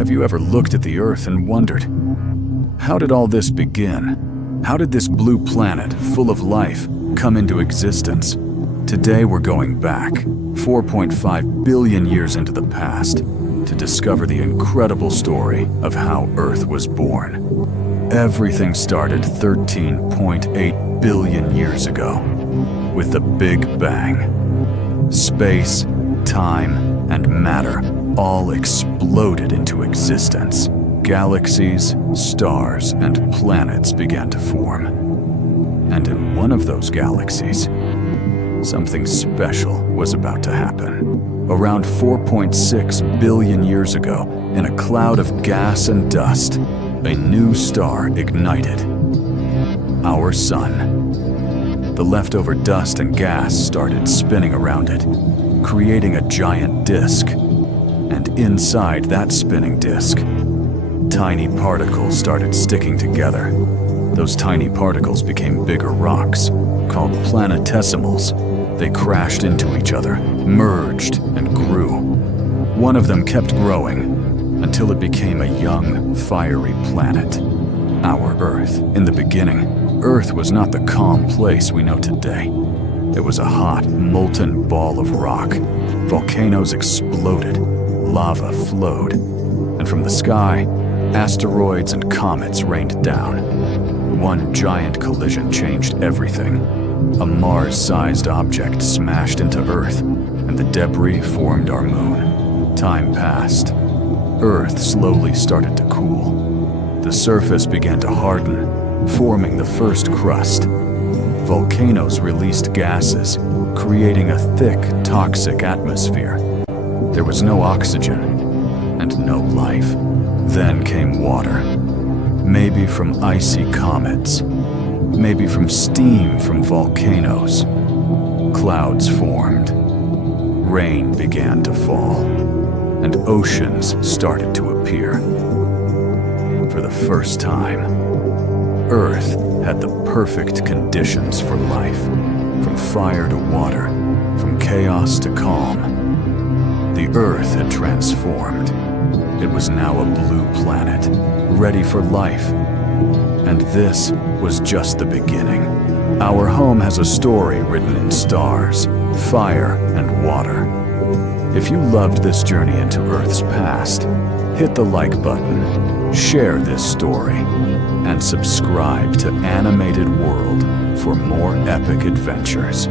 Have you ever looked at the Earth and wondered, how did all this begin? How did this blue planet, full of life, come into existence? Today we're going back 4.5 billion years into the past to discover the incredible story of how Earth was born. Everything started 13.8 billion years ago with the Big Bang. Space, time, and matter all exploded into existence. Galaxies, stars, and planets began to form. And in one of those galaxies, something special was about to happen. Around 4.6 billion years ago, in a cloud of gas and dust, a new star ignited. Our sun. The leftover dust and gas started spinning around it, creating a giant disk. And inside that spinning disk, tiny particles started sticking together. Those tiny particles became bigger rocks, called planetesimals. They crashed into each other, merged, and grew. One of them kept growing until it became a young, fiery planet. Our Earth. In the beginning, Earth was not the calm place we know today. It was a hot, molten ball of rock. Volcanoes exploded, lava flowed, and from the sky, asteroids and comets rained down. One giant collision changed everything. A Mars-sized object smashed into Earth, and the debris formed our moon. Time passed. Earth slowly started to cool. The surface began to harden, forming the first crust. Volcanoes released gases, creating a thick, toxic atmosphere. There was no oxygen and no life. Then came water. Maybe from icy comets. Maybe from steam from volcanoes. Clouds formed. Rain began to fall. And oceans started to appear. For the first time, Earth had the perfect conditions for life. From fire to water, from chaos to calm. The Earth had transformed. It was now a blue planet, ready for life. And this was just the beginning. Our home has a story written in stars, fire, and water. If you loved this journey into Earth's past, hit the like button, share this story, and subscribe to Animated World for more epic adventures.